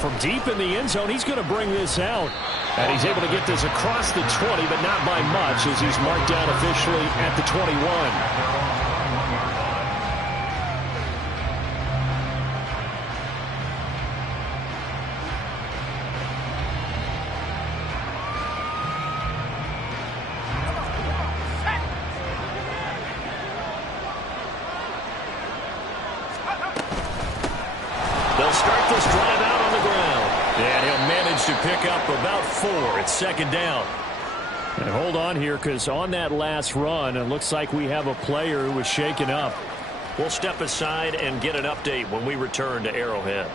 from deep in the end zone. He's going to bring this out. And he's able to get this across the 20, but not by much, as he's marked down officially at the 21. They'll start this drive out on the ground. And he'll manage to pick up about 4. It's second down. And hold on here, because on that last run, it looks like we have a player who was shaken up. We'll step aside and get an update when we return to Arrowhead.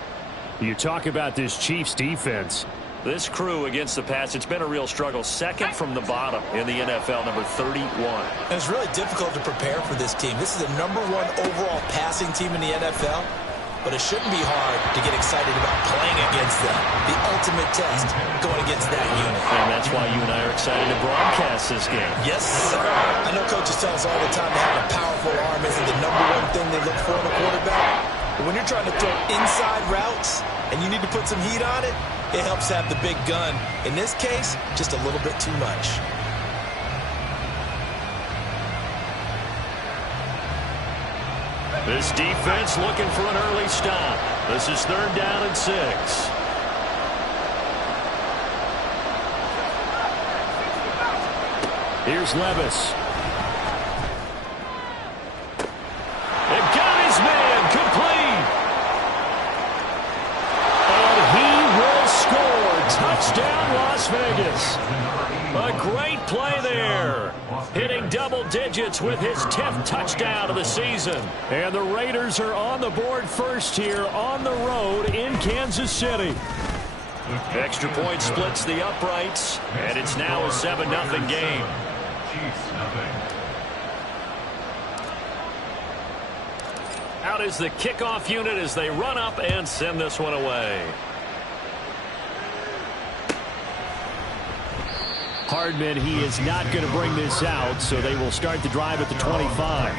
You talk about this Chiefs defense. This crew against the pass, it's been a real struggle. Second from the bottom in the NFL, number 31. And it's really difficult to prepare for this team. This is the #1 overall passing team in the NFL. But it shouldn't be hard to get excited about playing against them. The ultimate test going against that unit. And that's why you and I are excited to broadcast this game. Yes, sir. I know coaches tell us all the time that having a powerful arm isn't the #1 thing they look for in a quarterback. But when you're trying to throw inside routes and you need to put some heat on it, it helps have the big gun. In this case, just a little bit too much. This defense looking for an early stop. This is 3rd down and 6. Here's Levis. They've got his man complete. And he will score. Touchdown, Las Vegas. A great play there. Hitting double digits with his 10th touchdown of the season. And the Raiders are on the board first here on the road in Kansas City. Extra point splits the uprights, and it's now a 7-0 game. Out is the kickoff unit as they run up and send this one away. Hardman, he is not going to bring this out, so they will start the drive at the 25.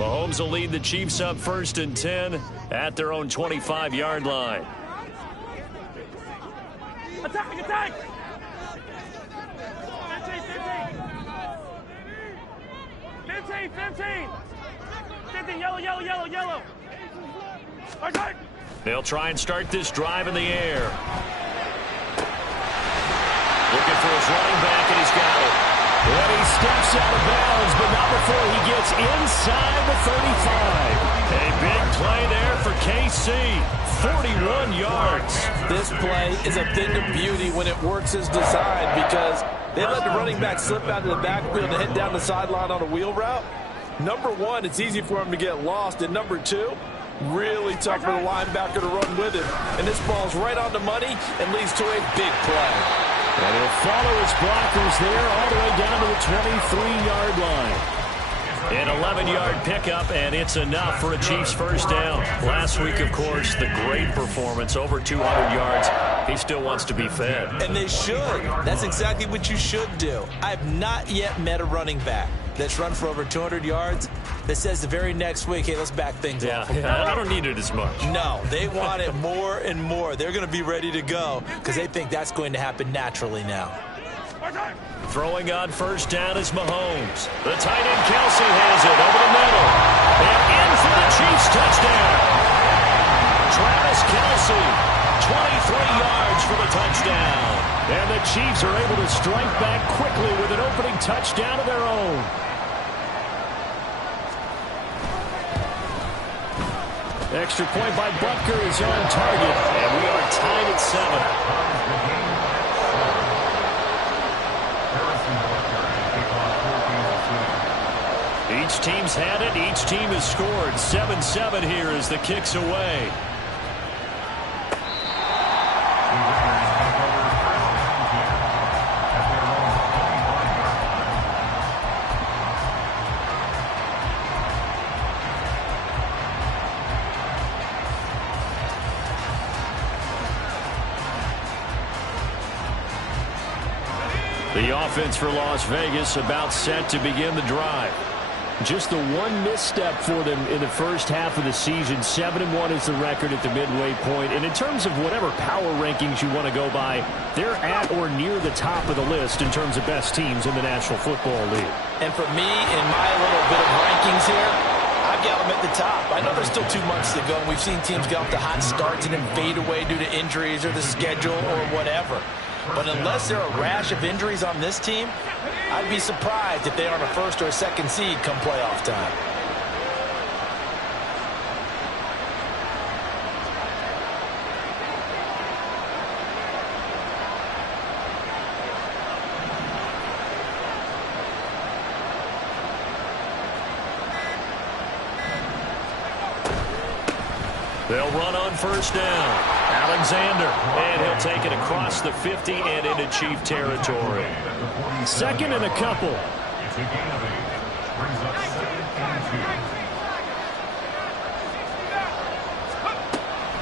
Mahomes will lead the Chiefs up 1st and 10 at their own 25-yard line. Attack, attack! 15, 15, yellow, yellow, yellow, yellow. Attack! They'll try and start this drive in the air. Looking for his running back, and he's got it. And he steps out of bounds, but not before he gets inside the 35. A big play there for KC. 41 yards. This play is a thing of beauty when it works as designed, because they let the running back slip out of the backfield and head down the sideline on a wheel route. Number one, it's easy for him to get lost. And number two, really tough for the linebacker to run with him. And this ball's right on the money and leads to a big play. And he'll follow his blockers there all the way down to the 23-yard line. An 11-yard pickup, and it's enough for a Chiefs first down. Last week, of course, the great performance, over 200 yards. He still wants to be fed. And they should. That's exactly what you should do. I've not yet met a running back that's run for over 200 yards that says the very next week, hey, let's back things up. Yeah, I don't need it as much. No, they want it more and more. They're going to be ready to go because they think that's going to happen naturally now. Throwing on first down is Mahomes. The tight end Kelsey has it over the middle. And in for the Chiefs touchdown. Travis Kelsey, 23 yards for the touchdown. And the Chiefs are able to strike back quickly with an opening touchdown of their own. Extra point by Butker is on target. And we are tied at 7. Each team's had it. Each team has scored. 7-7 here as the kick's away. The offense for Las Vegas about set to begin the drive. Just the one misstep for them in the first half of the season. 7-1 is the record at the midway point. And in terms of whatever power rankings you want to go by, they're at or near the top of the list in terms of best teams in the National Football League. And for me, in my little bit of rankings here, I've got them at the top. I know there's still 2 months to go, and we've seen teams get off to hot starts and then fade away due to injuries or the schedule or whatever. But unless there are a rash of injuries on this team, I'd be surprised if they aren't a first or a second seed come playoff time. They'll run on first down. Alexander, and he'll take it across the 50 and into Chief territory. Second and a couple.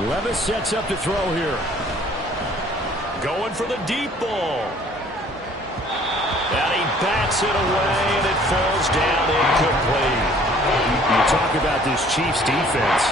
Levis sets up to throw here. Going for the deep ball. And he bats it away, and it falls down incomplete. You talk about this Chiefs defense.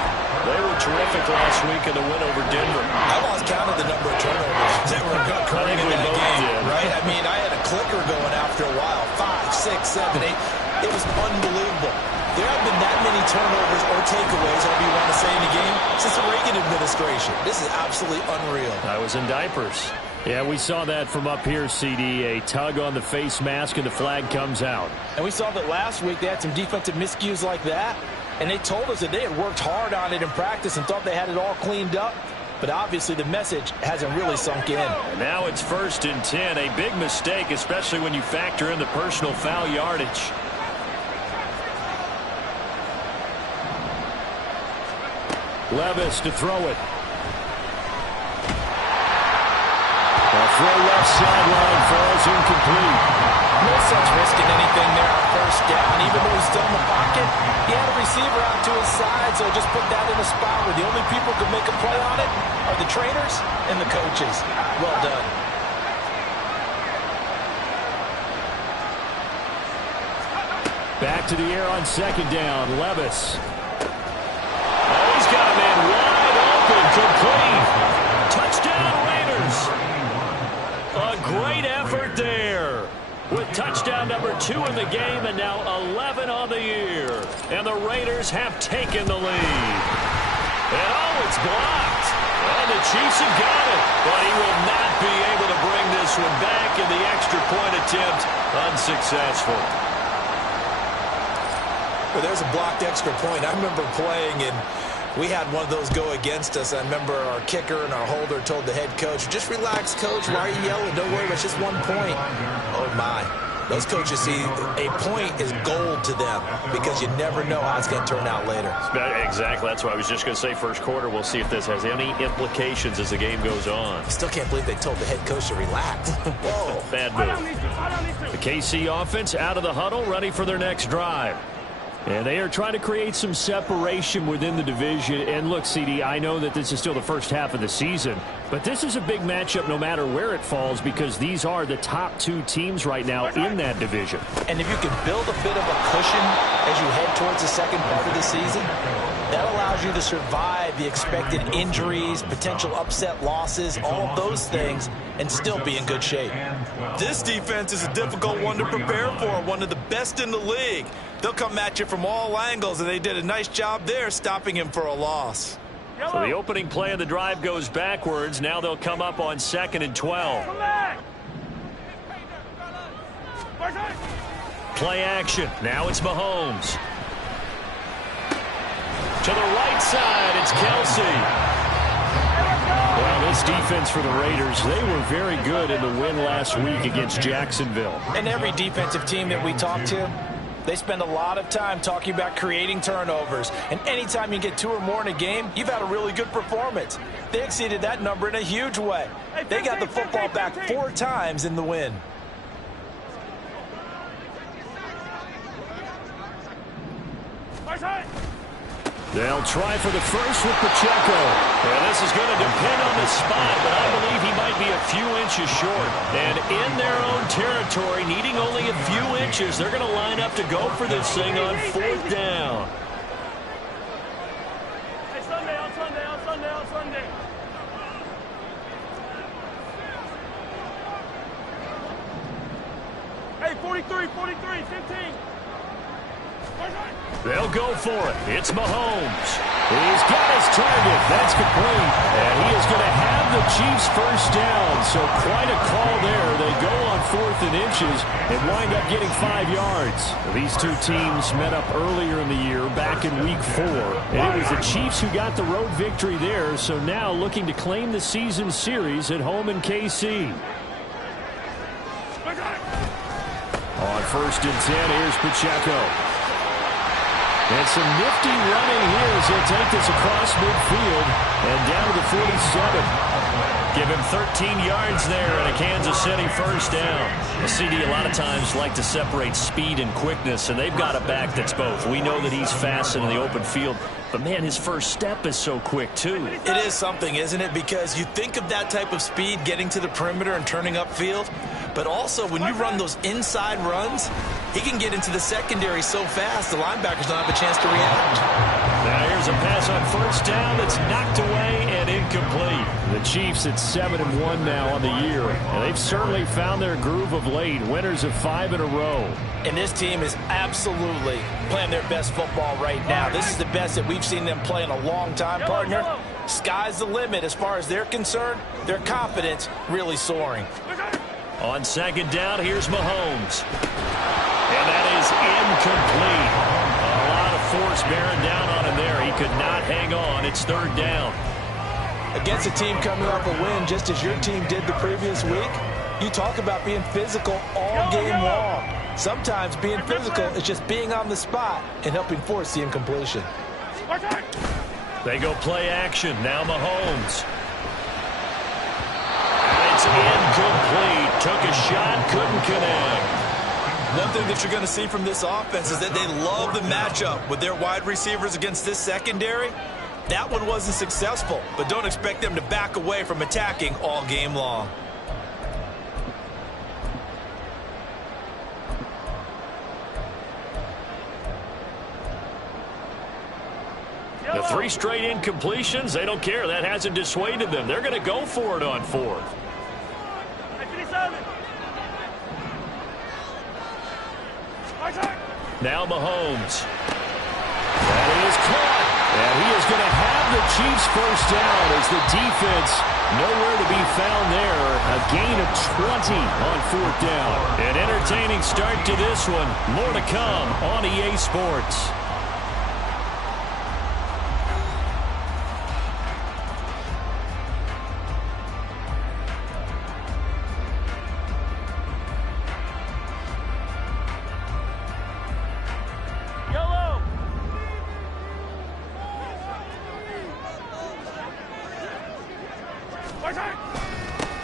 They were terrific last week in the win over Denver. I lost count of the number of turnovers that were occurring in that game, right? I mean, I had a clicker going after a while. 5, 6, 7, 8. It was unbelievable. There have been that many turnovers or takeaways, however you want to say, in a game since the Reagan administration. This is absolutely unreal. I was in diapers. Yeah, we saw that from up here, CD. A tug on the face mask, and the flag comes out. And we saw that last week they had some defensive miscues like that. And they told us that they had worked hard on it in practice and thought they had it all cleaned up. But obviously the message hasn't really sunk in. And now it's 1st and 10. A big mistake, especially when you factor in the personal foul yardage. Levis to throw it. A throw left sideline falls incomplete. No sense risking anything there on first down. Even though he's still in the pocket, he had a receiver out to his side, so just put that in a spot where the only people who can make a play on it are the trainers and the coaches. Well done. Back to the air on second down. Levis. Oh, he's got a man wide open, complete. Touchdown Raiders. A great effort there. With touchdown number 2 in the game and now 11 on the year. And the Raiders have taken the lead. And oh, it's blocked. And the Chiefs have got it. But he will not be able to bring this one back, and the extra point attempt unsuccessful. Well, there's a blocked extra point. I remember playing, and we had one of those go against us. I remember our kicker and our holder told the head coach, just relax, coach. Why are you yelling? Don't worry, it's just 1 point. Oh, my. Those coaches see a point is gold to them because you never know how it's going to turn out later. Exactly. That's what I was just going to say. First quarter, we'll see if this has any implications as the game goes on. I still can't believe they told the head coach to relax. Whoa. Bad move. The KC offense out of the huddle, ready for their next drive. And they are trying to create some separation within the division. And look, CD, I know that this is still the first half of the season, but this is a big matchup no matter where it falls because these are the top two teams right now in that division. And if you can build a bit of a cushion as you head towards the second part of the season, that allows you to survive the expected injuries, potential upset losses, all of those things, and still be in good shape. This defense is a difficult one to prepare for, one of the best in the league. They'll come at you from all angles, and they did a nice job there stopping him for a loss. So the opening play of the drive goes backwards. Now they'll come up on 2nd and 12. Play action. Now it's Mahomes. To the right side, it's Kelsey. Well, this defense for the Raiders, they were very good in the win last week against Jacksonville. And every defensive team that we talk to, they spend a lot of time talking about creating turnovers. And anytime you get 2 or more in a game, you've had a really good performance. They exceeded that number in a huge way. They got the football back 4 times in the win. They'll try for the first with Pacheco. Well, this is going to depend on the spot, but I believe he might be a few inches short. And in their own territory, needing only a few inches, they're going to line up to go for this thing on 4th down. Hey, Sunday, on Sunday, on Sunday, on Sunday. Hey, 43, 43, 15. They'll go for it. It's Mahomes. He's got his target. That's complete. And he is going to have the Chiefs first down. So quite a call there. They go on 4th and inches and wind up getting 5 yards. These two teams met up earlier in the year, back in Week 4. And it was the Chiefs who got the road victory there. So now looking to claim the season series at home in KC. On 1st and 10, here's Pacheco. And some nifty running here as he'll take this across midfield and down to the 47. Give him 13 yards there and a Kansas City first down. The CD a lot of times like to separate speed and quickness, and they've got a back that's both. We know that he's fast in the open field, but, man, his first step is so quick, too. It is something, isn't it? Because you think of that type of speed getting to the perimeter and turning upfield, but also when you run those inside runs, he can get into the secondary so fast the linebackers don't have a chance to react. Now here's a pass on 1st down that's knocked away and incomplete. The Chiefs at 7-1 now on the year, and they've certainly found their groove of late, winners of 5 in a row. And this team is absolutely playing their best football right now. This is the best that we've seen them play in a long time, partner. Sky's the limit as far as they're concerned. Their confidence really soaring. On 2nd down, here's Mahomes. And that is incomplete. A lot of force bearing down on him there. He could not hang on. It's 3rd down. Against a team coming off a win just as your team did the previous week, you talk about being physical all game long. Sometimes being physical is just being on the spot and helping force the incompletion. They go play action. Now Mahomes. It's incomplete. Took a shot, couldn't connect. One thing that you're going to see from this offense is that they love the matchup with their wide receivers against this secondary. That one wasn't successful, but don't expect them to back away from attacking all game long. The 3 straight incompletions, they don't care. That hasn't dissuaded them. They're going to go for it on 4th. Now Mahomes. That is caught. And he is going to have the Chiefs first down as the defense nowhere to be found there. A gain of 20 on 4th down. An entertaining start to this one. More to come on EA Sports.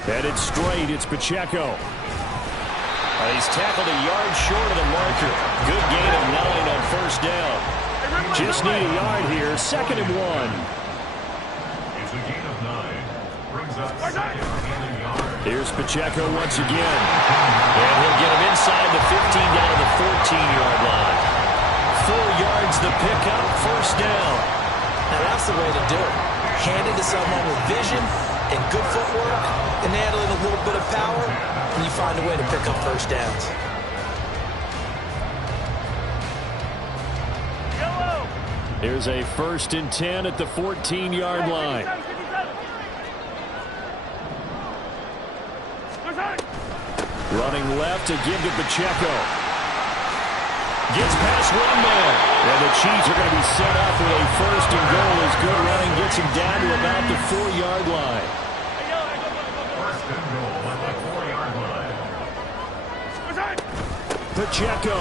Headed straight, it's Pacheco. He's tackled a yard short of the marker. Good gain of 9 on 1st down. Just need a yard here. 2nd and 1. It's a gain of 9. Brings up 2nd and a yard. Here's Pacheco once again. And he'll get him inside the 15 down to the 14-yard line. 4 yards the pickup, 1st down. Now that's the way to do it. Hand it to someone with vision and good footwork, and add in a little bit of power, and you find a way to pick up 1st downs. Here's a 1st and 10 at the 14-yard line. Running left to give to Pacheco. Gets past one man. And the Chiefs are going to be set up with a 1st and goal as good running gets him down to about the 4-yard line. 1st and goal at the 4-yard line. Pacheco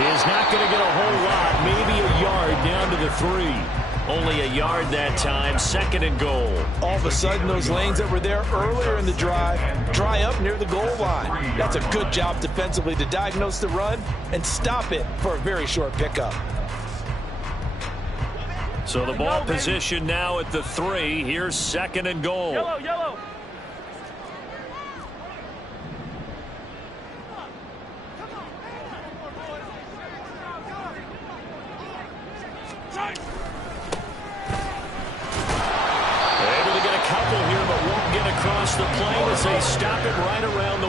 is not going to get a whole lot. Maybe a yard down to the 3. Only a yard that time. 2nd and goal. All of a sudden, those lanes that were there earlier in the drive dry up near the goal line. That's a good job defensively to diagnose the run and stop it for a very short pickup. So the ball position now at the 3. Here's 2nd and goal. Yellow. Across the plane as they stop it right around the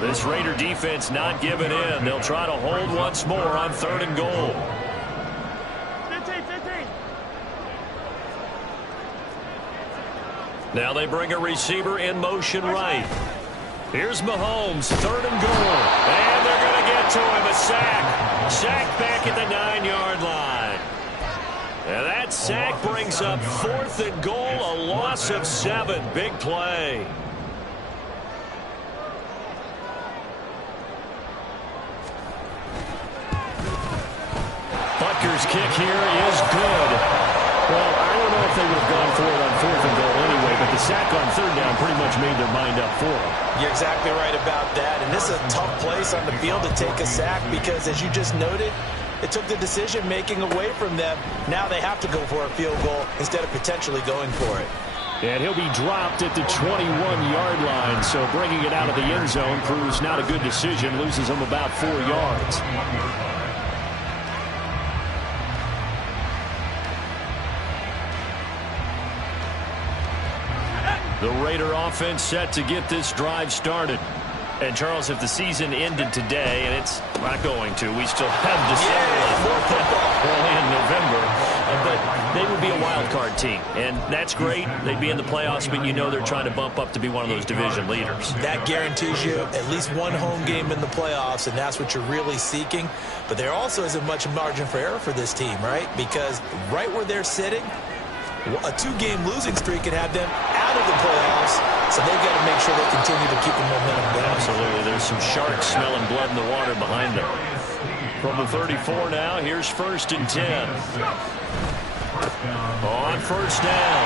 1. This Raider defense not giving in. They'll try to hold once more on 3rd and goal. 15. Now they bring a receiver in motion right. Here's Mahomes, 3rd and goal. And they're going to get to him. A sack. Sack back at the 9-yard line. And that sack brings up 4th and goal, a loss of 7. Big play. Butker's kick here is good. Well, I don't know if they would have gone for it on 4th and goal anyway, but the sack on 3rd down pretty much made their mind up for them. You're exactly right about that. And this is a tough place on the field to take a sack because, as you just noted, it took the decision-making away from them. Now they have to go for a field goal instead of potentially going for it. And he'll be dropped at the 21-yard line, so bringing it out of the end zone proves not a good decision. Loses him about 4 yards. The Raider offense set to get this drive started. And, Charles, if the season ended today, and it's not going to, we still have December early in November, but they would be a wild card team. And that's great. They'd be in the playoffs, but you know they're trying to bump up to be one of those division leaders. That guarantees you at least one home game in the playoffs, and that's what you're really seeking. But there also isn't much margin for error for this team, right? Because right where they're sitting, a 2-game losing streak could have them out of the playoffs, so they've got to make sure they continue to keep the momentum going. Absolutely. There's some sharks smelling blood in the water behind them. From the 34 now, here's 1st and 10. On 1st down,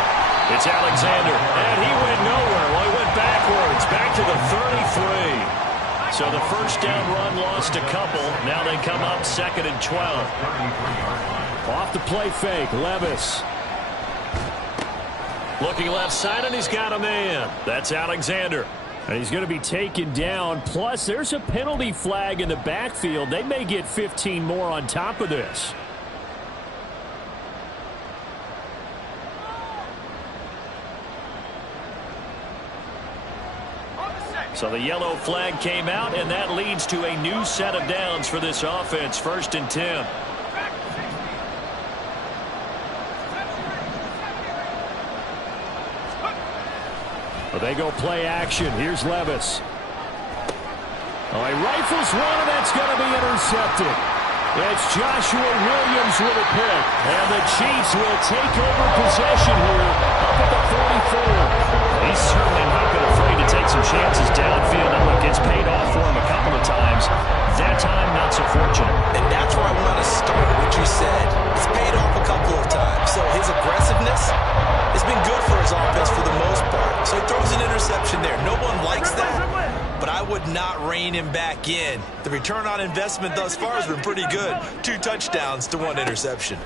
it's Alexander, and he went nowhere. Well, he went backwards, back to the 33. So the 1st down run lost a couple. Now they come up 2nd and 12. Off the play fake, Levis. Looking left side, and he's got a man. That's Alexander. And he's going to be taken down. Plus, there's a penalty flag in the backfield. They may get 15 more on top of this. So the yellow flag came out, and that leads to a new set of downs for this offense. 1st and 10. Well, they go play action. Here's Levis. Oh, he rifles one, and that's going to be intercepted. It's Joshua Williams with a pick. And the Chiefs will take over possession here up at the 44. He's certainly not been afraid to take some chances downfield. And look, it's paid off for him a couple of times. That time, not so fortunate. And that's where I want to start what you said. It's paid off a couple of times. So his aggressiveness has been good for his offense for the most part. So he throws an interception there. No one likes that, but I would not rein him back in. The return on investment thus far has been pretty good. 2 touchdowns to 1 interception.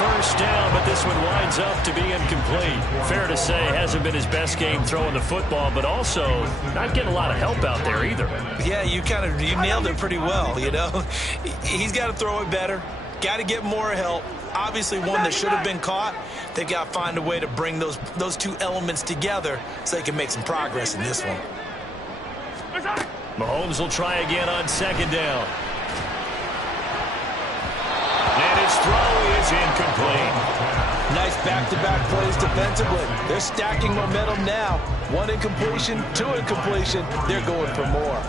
First down, but this one winds up to be incomplete. Fair to say, hasn't been his best game throwing the football, but also not getting a lot of help out there either. Yeah, you nailed it pretty well, you know. He's got to throw it better. Got to get more help. Obviously, one that should have been caught. They've got to find a way to bring those 2 elements together so they can make some progress in this one. Mahomes will try again on 2nd down. And his throw is incomplete. Nice back-to-back plays defensively. They're stacking momentum now. 1 incompletion, 2 incompletion. They're going for more.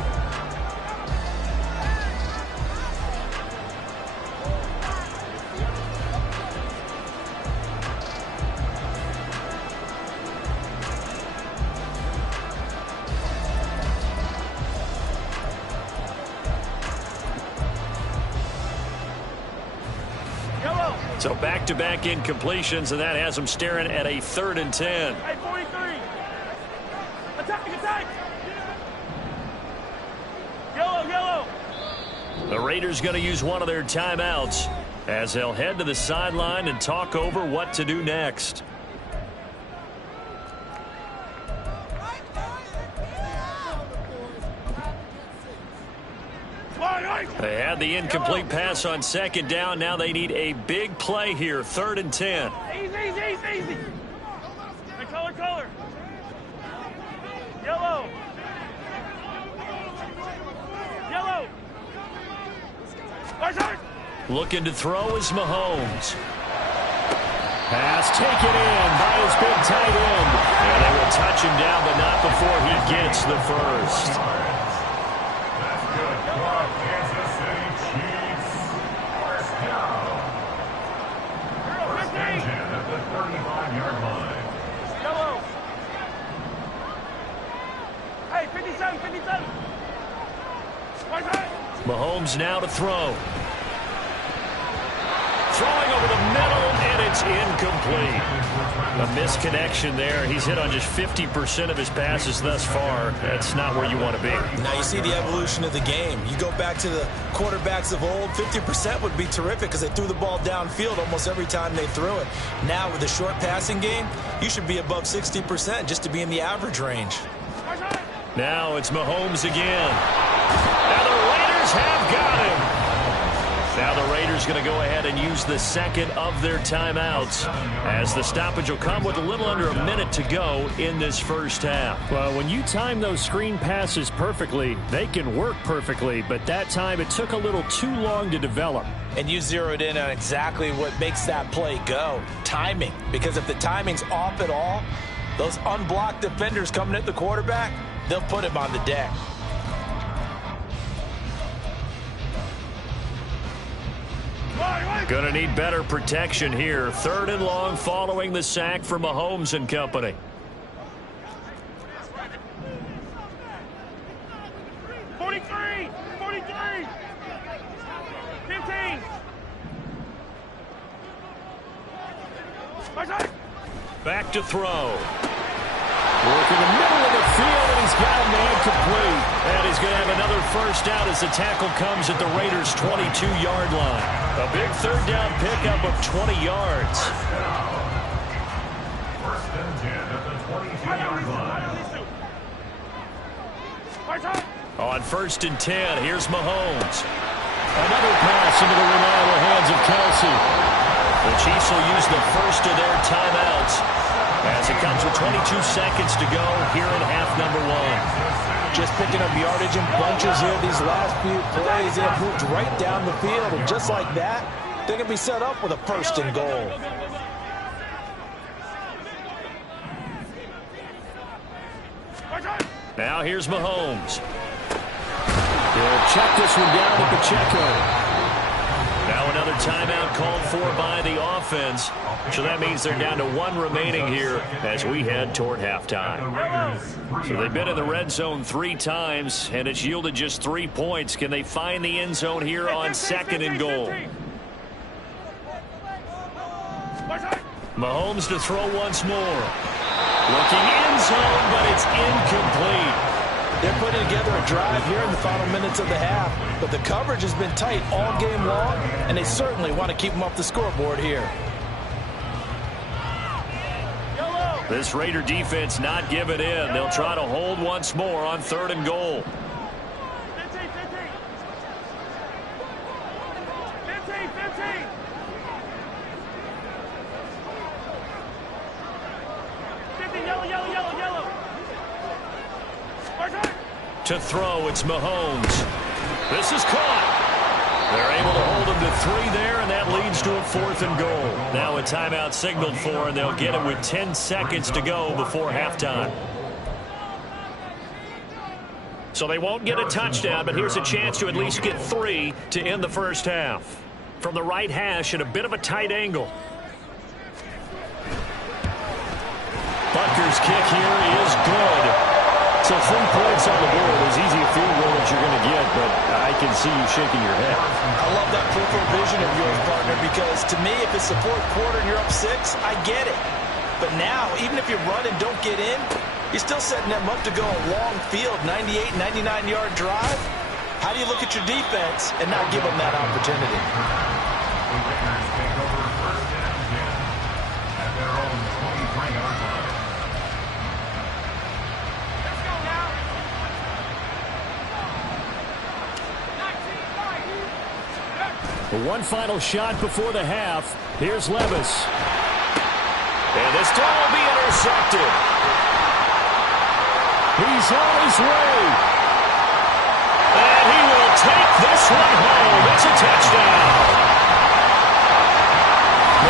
So back-to-back incompletions, and that has them staring at a 3rd and 10. Hey, 43. Attack. Yellow. The Raiders going to use one of their timeouts as they'll head to the sideline and talk over what to do next. They had the incomplete pass on 2nd down. Now they need a big play here. 3rd and 10. Easy. Hey, color. Yellow. Looking to throw is Mahomes. Pass taken in by his big tight end. And they will touch him down, but not before he gets the first. Hey, 57. Mahomes now to throw. Throwing over the middle, and it's incomplete. A misconnection there. He's hit on just 50% of his passes thus far. That's not where you want to be. Now you see the evolution of the game. You go back to the quarterbacks of old, 50% would be terrific because they threw the ball downfield almost every time they threw it. Now with the short passing game, you should be above 60% just to be in the average range. Now it's Mahomes again. Now the Raiders have got him. Now the Raiders going to go ahead and use the 2nd of their timeouts as the stoppage will come with a little under a minute to go in this first half. Well, when you time those screen passes perfectly, they can work perfectly, but that time it took a little too long to develop. And you zeroed in on exactly what makes that play go. Timing. Because if the timing's off at all, those unblocked defenders coming at the quarterback, they'll put him on the deck. Going to need better protection here. 3rd and long following the sack for Mahomes and company. $43. 15. Back to throw. Working the middle of the field, and he's got him to incomplete. And he's going to have another first down as the tackle comes at the Raiders' 22-yard line. A big 3rd down pickup of 20 yards. First and 10 at the 22-yard line. On 1st and 10, here's Mahomes. Another pass into the reliable hands of Kelsey. The Chiefs will use the first of their timeouts as it comes with 22 seconds to go here in half number 1. Just picking up yardage in bunches here these last few plays. They have moved right down the field, and just like that, they're going to be set up with a 1st and goal. Now here's Mahomes. He'll check this one down to Pacheco. Now another timeout called for by the offense. So that means they're down to 1 remaining here as we head toward halftime. So they've been in the red zone 3 times, and it's yielded just 3 points. Can they find the end zone here on 2nd and goal? Mahomes to throw once more. Looking in zone, but it's incomplete. They're putting together a drive here in the final minutes of the half, but the coverage has been tight all game long, and they certainly want to keep them off the scoreboard here. This Raider defense not giving in. They'll try to hold once more on 3rd and goal. 15, 15. Yellow. To throw, it's Mahomes. This is caught. They're able to hold him to 3 there, and that leads to a 4th and goal. Now a timeout signaled for, and they'll get it with 10 seconds to go before halftime. So they won't get a touchdown, but here's a chance to at least get 3 to end the first half. From the right hash at a bit of a tight angle. Butker's kick here is good. So 3 points on the board. As easy a field goal as you're going to get, but I can see you shaking your head. I love that peripheral vision of yours, partner, because to me, if it's the 4th quarter and you're up 6, I get it. But now, even if you run and don't get in, you're still setting them up to go a long field, 98, 99-yard drive. How do you look at your defense and not give them that opportunity? The Raiders take over 1st and 10 at their own 23-yard line. One final shot before the half. Here's Levis. And this throw will be intercepted. He's on his way. And he will take this one home. It's a touchdown.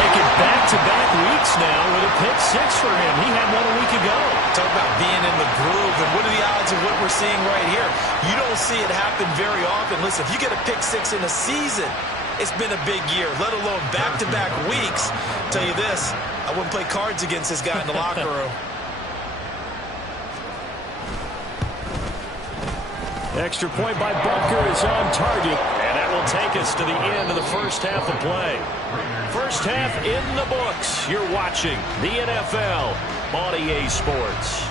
Make it back-to-back weeks now with a pick 6 for him. He had one a week ago. Talk about being in the groove, and what are the odds of what we're seeing right here? You don't see it happen very often. Listen, if you get a pick 6 in a season, it's been a big year, let alone back-to-back weeks. Tell you this, I wouldn't play cards against this guy in the locker room. Extra point by Butker is on target. And that will take us to the end of the first half of play. First half in the books. You're watching the NFL on EA Sports.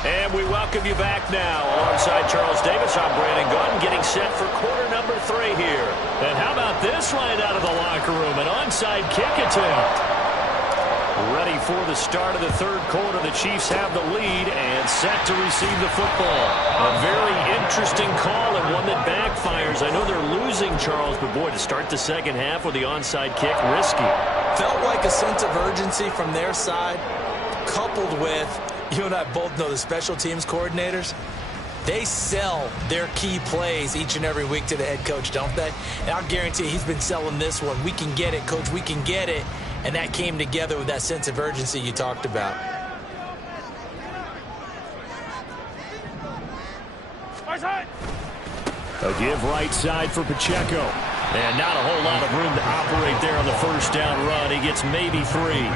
And we welcome you back now. Alongside Charles Davis, I'm Brandon Gunn, getting set for quarter number 3 here. And how about this right out of the locker room? An onside kick attempt. Ready for the start of the 3rd quarter. The Chiefs have the lead and set to receive the football. A very interesting call and one that backfires. I know they're losing, Charles, but boy, to start the second half with the onside kick, risky. Felt like a sense of urgency from their side, coupled with, you and I both know the special teams coordinators, they sell their key plays each and every week to the head coach, don't they? And I'll guarantee you he's been selling this one. We can get it, coach, we can get it. And that came together with that sense of urgency you talked about. A give right side for Pacheco. And not a whole lot of room to operate there on the first down run. He gets maybe 3.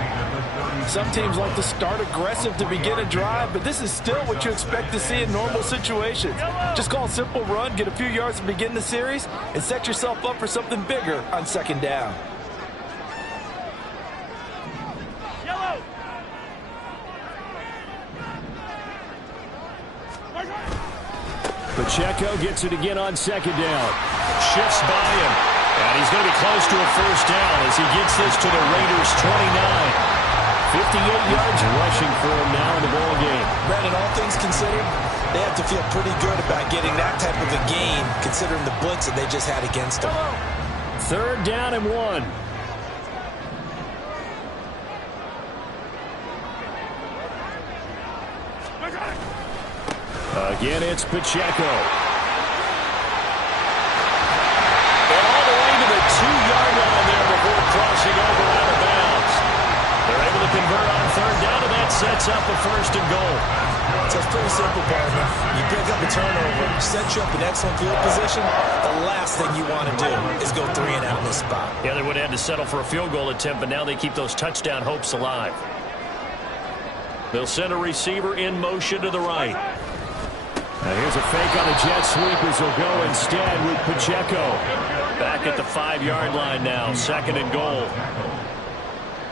Some teams like to start aggressive to begin a drive, but this is still what you expect to see in normal situations. Just call a simple run, get a few yards to begin the series, and set yourself up for something bigger on 2nd down. Pacheco gets it again on 2nd down. Shifts by him. And he's going to be close to a first down as he gets this to the Raiders' 29. 58 yards rushing for him now in the ball game. Brandon, all things considered, they have to feel pretty good about getting that type of a gain, considering the blitz that they just had against them. 3rd down and 1. Again, it's Pacheco. And all the way to the 2-yard line there before crossing over out of bounds. They're able to convert on 3rd down, and that sets up a 1st and goal. So it's pretty simple, partner. You pick up a turnover, set you up in excellent field position. The last thing you want to do is go 3 and out in this spot. Yeah, they would have had to settle for a field goal attempt, but now they keep those touchdown hopes alive. They'll send a receiver in motion to the right. Now here's a fake on the jet sweep as he'll go instead with Pacheco. Back at the 5-yard line now, 2nd and goal.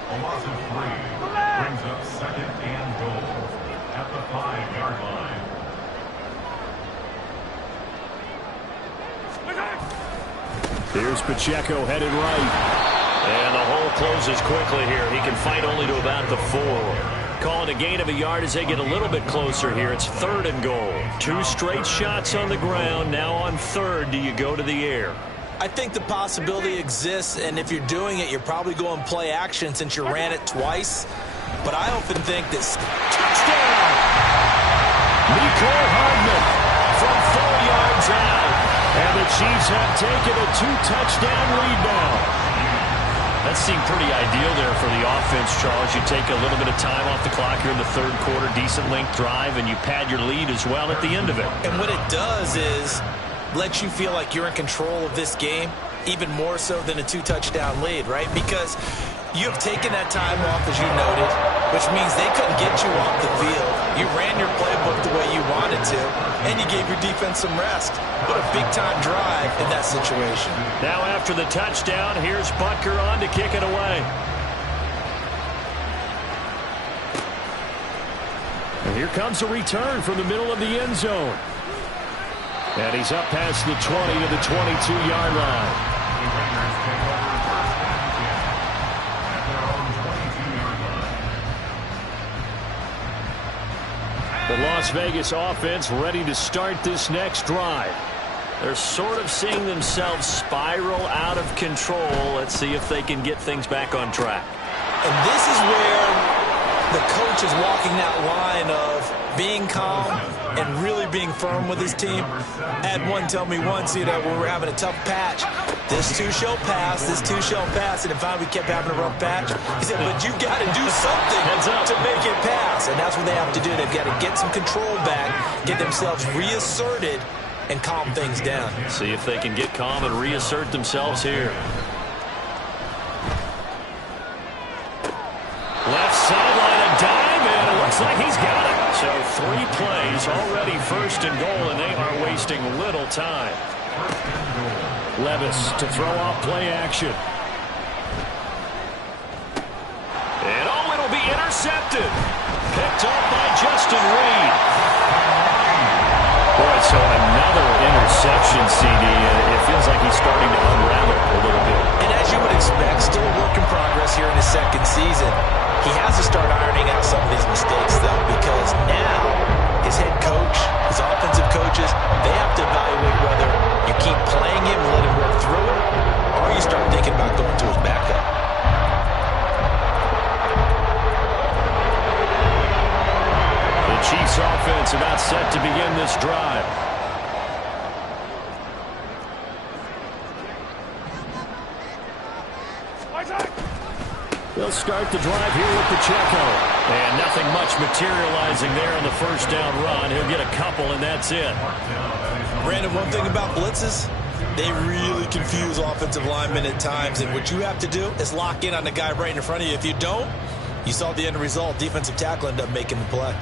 A loss of 3 brings up 2nd and goal at the 5-yard line. Here's Pacheco headed right. And the hole closes quickly here. He can fight only to about the 4. Call it a gain of a yard as they get a little bit closer here. It's 3rd and goal. 2 straight shots on the ground. Now on 3rd, do you go to the air? I think the possibility exists, and if you're doing it, you're probably going play action since you ran it twice. But I often think this touchdown! Nicole Hardman from 4 yards out. And the Chiefs have taken a 2-touchdown lead now. That seemed pretty ideal there for the offense, Charles. You take a little bit of time off the clock here in the 3rd quarter, decent length drive, and you pad your lead as well at the end of it. And what it does is let you feel like you're in control of this game, even more so than a 2-touchdown lead, right? Because you have taken that time off, as you noted, which means they couldn't get you off the field. You ran your playbook the way you wanted to, and you gave your defense some rest. What a big-time drive in that situation. Now after the touchdown, here's Butker on to kick it away. And here comes a return from the middle of the end zone. And he's up past the 20 to the 22-yard line. The Las Vegas offense ready to start this next drive. They're sort of seeing themselves spiral out of control. Let's see if they can get things back on track. And this is where the coach is walking that line of being calm and really being firm with his team. I had one tell me once, when we were having a tough patch, this too shall pass, this too shall pass, and if we kept having a rough patch, he said, but you got to do something to make it pass, and that's what they have to do. They've got to get some control back, get themselves reasserted, and calm things down. See if they can get calm and reassert themselves here. Left sideline, a dime, and it looks like he's got it. So 3 plays, already 1st and goal, and they are wasting little time. Levis to throw off play action. And it'll be intercepted. Picked up by Justin Reed. Boy, so another interception, CD. It feels like he's starting to unravel a little bit. And as you would expect, still a work in progress here in his 2nd season. He has to start ironing out some of these mistakes, though, because now his head coach, his offensive coaches, they have to evaluate whether you keep playing him and let him work through it, or you start thinking about going to his backup. The Chiefs offense about set to begin this drive. They'll start the drive here with Pacheco. And nothing much materializing there on the 1st down run. He'll get a couple, and that's it. Brandon, one thing about blitzes, they really confuse offensive linemen at times, and what you have to do is lock in on the guy right in front of you. If you don't, you saw the end result. Defensive tackle ended up making the play.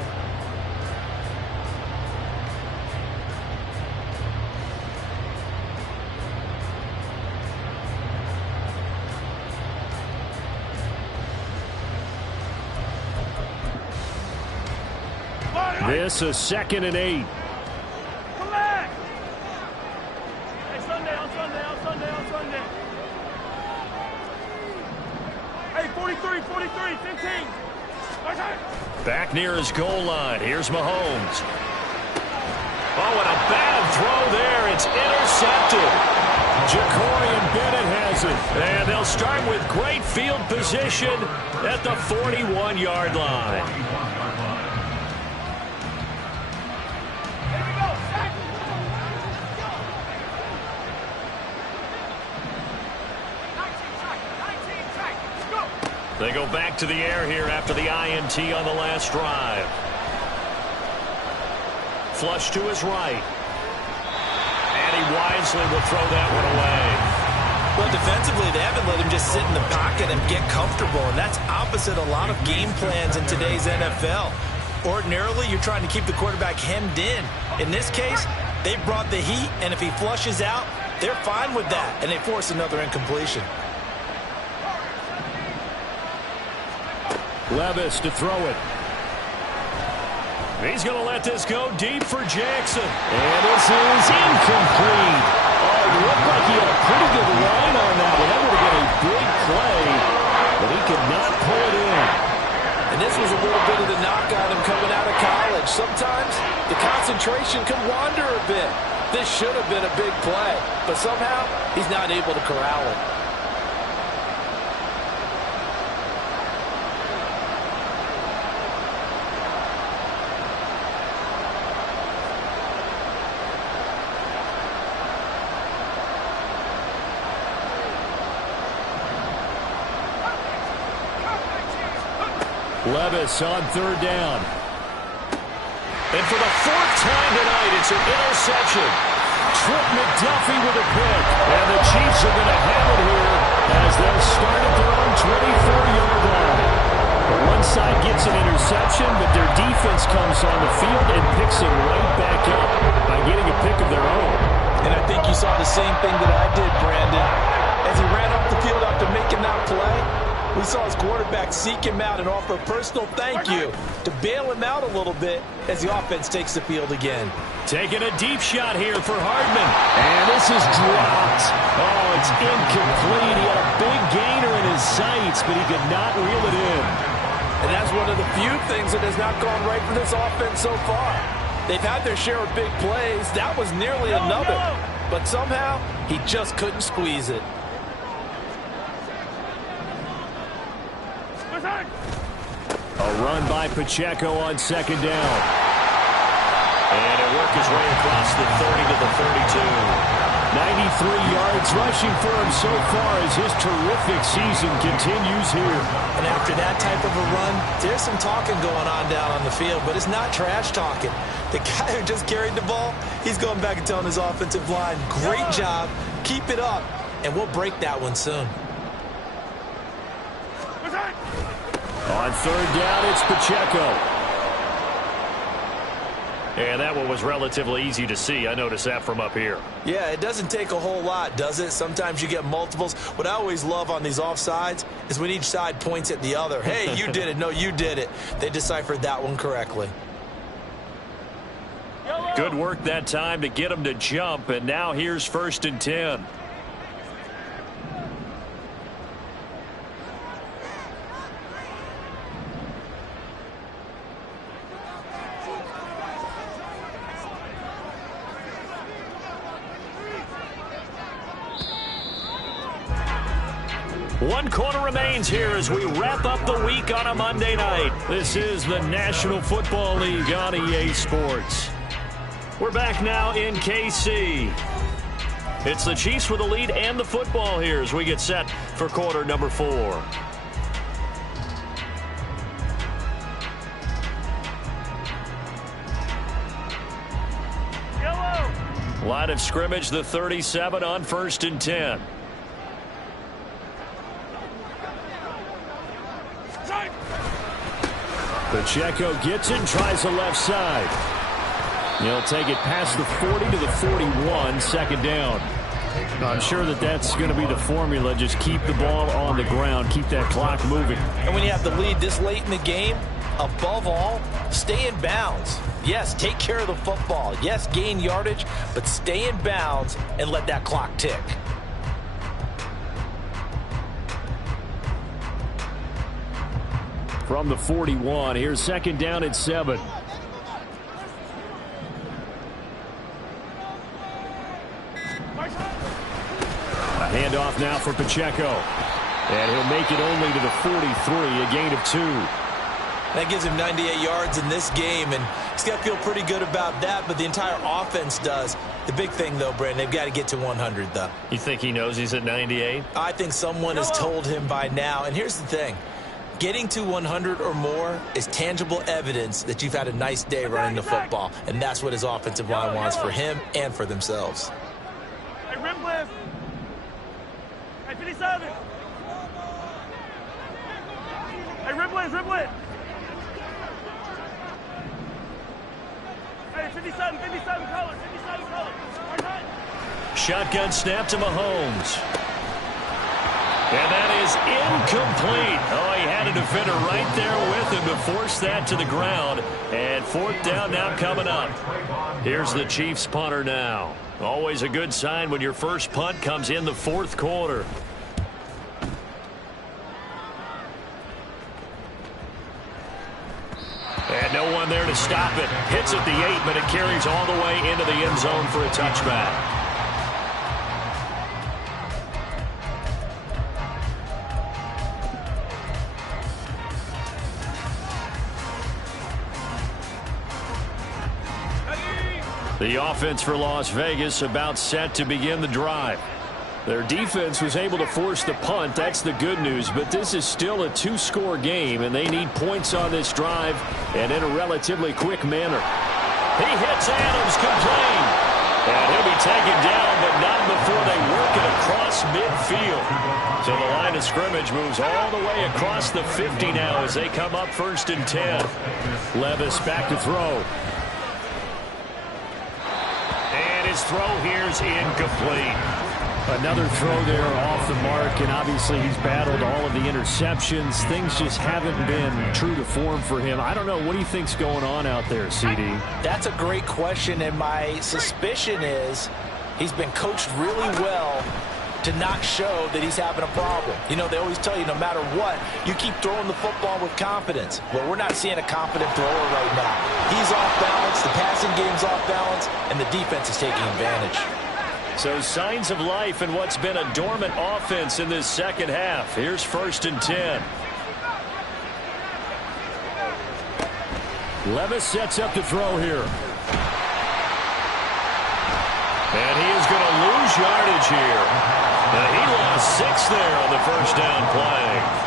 This is 2nd and 8. Come back! Hey, Sunday, on Sunday, on Sunday, on Sunday. Hey, 43, 15. Back near his goal line. Here's Mahomes. Oh, and a bad throw there. It's intercepted. Ja'Cory Bennett has it. And they'll start with great field position at the 41-yard line. They go back to the air here after the INT on the last drive. flush to his right. And he wisely will throw that one away. Well, defensively, they haven't let him just sit in the pocket and get comfortable, and that's opposite a lot of game plans in today's NFL. Ordinarily, you're trying to keep the quarterback hemmed in. In this case, they brought the heat, and if he flushes out, they're fine with that, and they force another incompletion. Levis to throw it. He's going to let this go deep for Jackson. And this is incomplete. Oh, it looked like he had a pretty good line on that one. That would have been a big play, but he could not pull it in. And this was a little bit of the knock on him coming out of college. Sometimes the concentration can wander a bit. This should have been a big play, but somehow he's not able to corral it. Levis on third down. And for the fourth time tonight, it's an interception. Trip McDuffie with a pick. And the Chiefs are going to have it here as they'll start at their own 24-yard line. One side gets an interception, but their defense comes on the field and picks him right back up by getting a pick of their own. And I think you saw the same thing that I did, Brandon. As he ran off the field after making that play, we saw his quarterback seek him out and offer a personal thank you to bail him out a little bit as the offense takes the field again. Taking a deep shot here for Hardman. And this is dropped. Oh, it's incomplete. He had a big gainer in his sights, but he could not reel it in. And that's one of the few things that has not gone right for this offense so far. They've had their share of big plays. That was nearly another. But somehow, he just couldn't squeeze it. A run by Pacheco on second down. And it worked his way across the 30 to the 32. 93 yards rushing for him so far as his terrific season continues here. And after that type of a run, there's some talking going on down on the field, but it's not trash talking. The guy who just carried the ball, he's going back and telling his offensive line, great job, keep it up, and we'll break that one soon. On third down, it's Pacheco. And that one was relatively easy to see. I noticed that from up here. Yeah, it doesn't take a whole lot, does it? Sometimes you get multiples. What I always love on these offsides is when each side points at the other. Hey, you did it. No, you did it. They deciphered that one correctly. Good work that time to get him to jump, and now here's 1st and 10. One quarter remains here as we wrap up the week on a Monday night. This is the National Football League on EA Sports. We're back now in KC. It's the Chiefs with the lead and the football here as we get set for quarter number 4. Yellow. Line of scrimmage, the 37 on 1st and 10. Pacheco gets it and tries the left side. He'll take it past the 40 to the 41, 2nd down. I'm sure that's going to be the formula. Just keep the ball on the ground, keep that clock moving. And when you have the lead this late in the game, above all, stay in bounds. Yes, take care of the football. Yes, gain yardage, but stay in bounds and let that clock tick. From the 41, here's 2nd down and 7. A handoff now for Pacheco. And he'll make it only to the 43, a gain of 2. That gives him 98 yards in this game, and he's got to feel pretty good about that, but the entire offense does. The big thing, though, Brandon, they've got to get to 100, though. You think he knows he's at 98? I think someone has told him by now, and here's the thing. Getting to 100 or more is tangible evidence that you've had a nice day running the football, and that's what his offensive line wants for him and for themselves. Hey, rim blast. Hey, 57. Hey, rim blast, rim blast. Hey, 57 color, 57 color. Shotgun snap to Mahomes. And that is incomplete. Oh, he had a defender right there with him to force that to the ground. And fourth down now coming up. Here's the Chiefs punter now. Always a good sign when your first punt comes in the fourth quarter. And no one there to stop it. Hits at the 8, but it carries all the way into the end zone for a touchback. The offense for Las Vegas about set to begin the drive. Their defense was able to force the punt. That's the good news, but this is still a two-score game, and they need points on this drive and in a relatively quick manner. He hits Adams complete. And he'll be taken down, but not before they work it across midfield. So the line of scrimmage moves all the way across the 50 now as they come up 1st and 10. Levis back to throw. His throw here is incomplete. Another throw there off the mark, and obviously he's battled all of the interceptions. Things just haven't been true to form for him. I don't know. What do you think's going on out there, CD? That's a great question, and my suspicion is he's been coached really well to not show that he's having a problem. You know, they always tell you no matter what, you keep throwing the football with confidence. Well, we're not seeing a confident thrower right now. He's off balance, the passing game's off balance, and the defense is taking advantage. So signs of life in what's been a dormant offense in this second half. Here's 1st and 10. Levis sets up to throw here. And he is going to lose yardage here. And he lost 6 there on the first down play.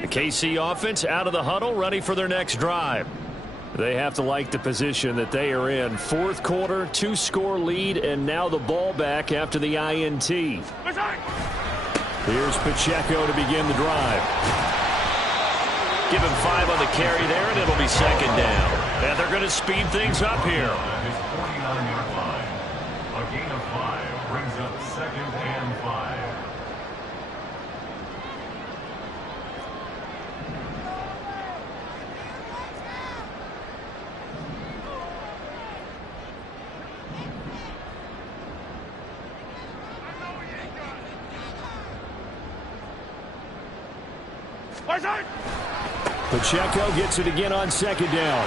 The KC offense out of the huddle, ready for their next drive. They have to like the position that they are in. Fourth quarter, 2-score lead, and now the ball back after the INT. Here's Pacheco to begin the drive. Give him 5 on the carry there, and it'll be 2nd down. And they're going to speed things up here. His 49-yard line. A gain of 5 brings up 2nd and 5. Pacheco gets it again on 2nd down.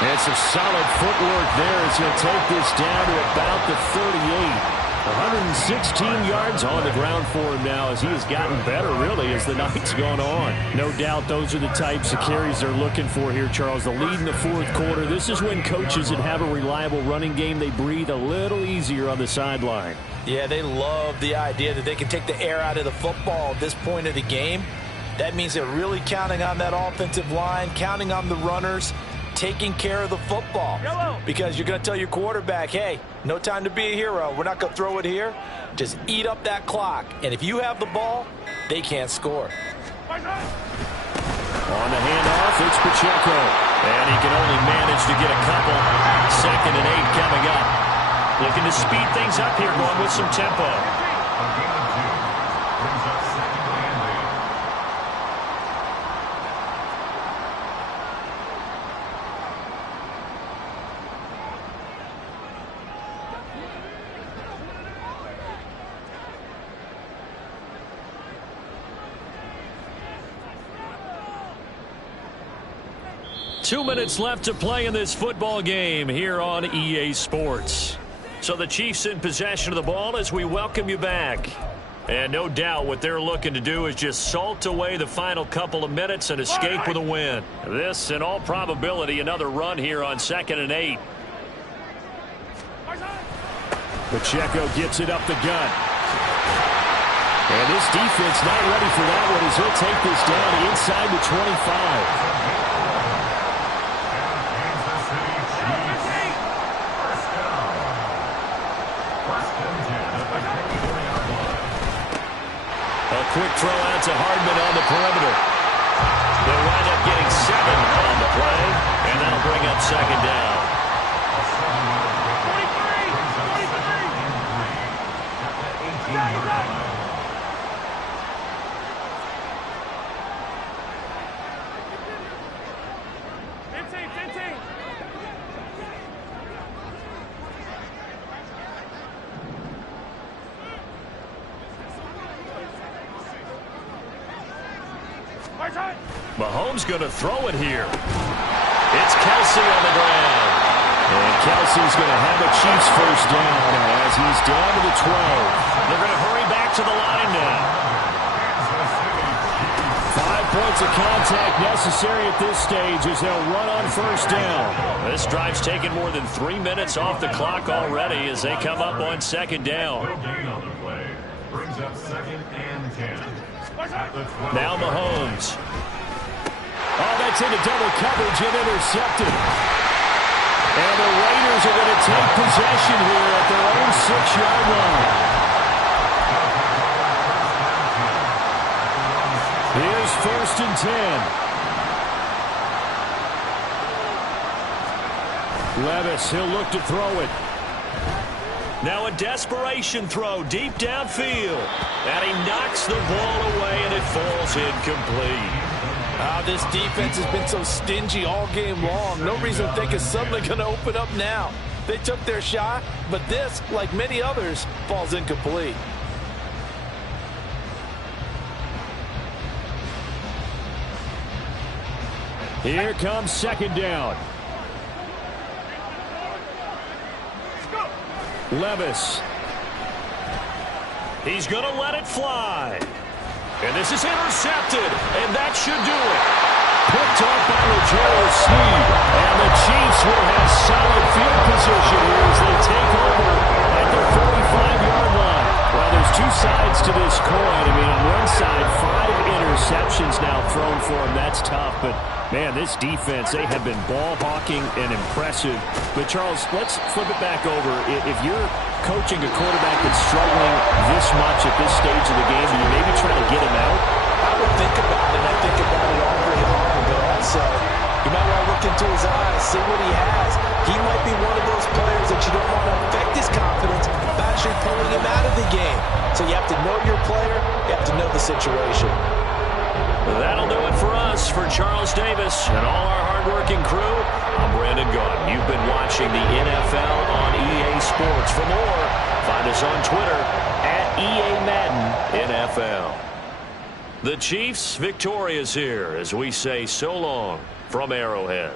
And some solid footwork there as he'll take this down to about the 38. 116 yards on the ground for him now as he has gotten better, really, as the night's gone on. No doubt those are the types of carries they're looking for here, Charles. The lead in the fourth quarter. This is when coaches that have a reliable running game, they breathe a little easier on the sideline. Yeah, they love the idea that they can take the air out of the football at this point of the game. That means they're really counting on that offensive line, counting on the runners, taking care of the football. Because you're going to tell your quarterback, hey, no time to be a hero. We're not going to throw it here. Just eat up that clock. And if you have the ball, they can't score. On the handoff, it's Pacheco. And he can only manage to get a couple. 2nd and 8 coming up. Looking to speed things up here, going with some tempo. A gain of 2 brings up 2nd and 8. Two minutes left to play in this football game here on EA Sports. So the Chiefs in possession of the ball as we welcome you back. And no doubt what they're looking to do is just salt away the final couple of minutes and escape with a win. This, in all probability, another run here on 2nd and 8. Pacheco gets it up the gut. And this defense not ready for that one as he'll take this down inside the 25. Quick throw out to Hardman on the perimeter. They'll wind up getting 7 on the play, and that'll bring up 2nd down. 15. Mahomes going to throw it here. It's Kelsey on the ground. And Kelsey's going to have a Chiefs first down as he's down to the 12. They're going to hurry back to the line now. 5 points of contact necessary at this stage as they'll run on first down. This drive's taken more than 3 minutes off the clock already as they come up on 2nd down. No gain on the play. Brings up 2nd and 10. Now Mahomes. Oh, that's into double coverage and intercepted. And the Raiders are going to take possession here at their own 6-yard line. Here's 1st and 10. Levis, he'll look to throw it. Now a desperation throw deep downfield. And he knocks the ball away and it falls incomplete. This defense has been so stingy all game long. No reason to think it's suddenly going to open up now. They took their shot, but this, like many others, falls incomplete. Here comes 2nd down. Levis. He's going to let it fly. And this is intercepted, and that should do it. Picked up by Rogelio Sneed, and the Chiefs will have solid field position here as they take over at their 45-yard line. Well, there's 2 sides to this coin. I mean, on one side, 5 interceptions now thrown for him. That's tough, but man, this defense, they have been ball hawking and impressive. But Charles, let's flip it back over. If you're coaching a quarterback that's struggling this much at this stage of the game, do you maybe try to get him out? I would think about it. I think about it all day long, but also you might want to look into his eyes, see what he has. He might be one of those players that you don't want to affect his confidence by actually pulling him out of the game. So you have to know your player. You have to know the situation. That'll do it for us. For Charles Davis and all our hardworking crew, I'm Brandon Gaudin. You've been watching the NFL on EA Sports. For more, find us on Twitter at EA Madden NFL. The Chiefs victorious here as we say so long from Arrowhead.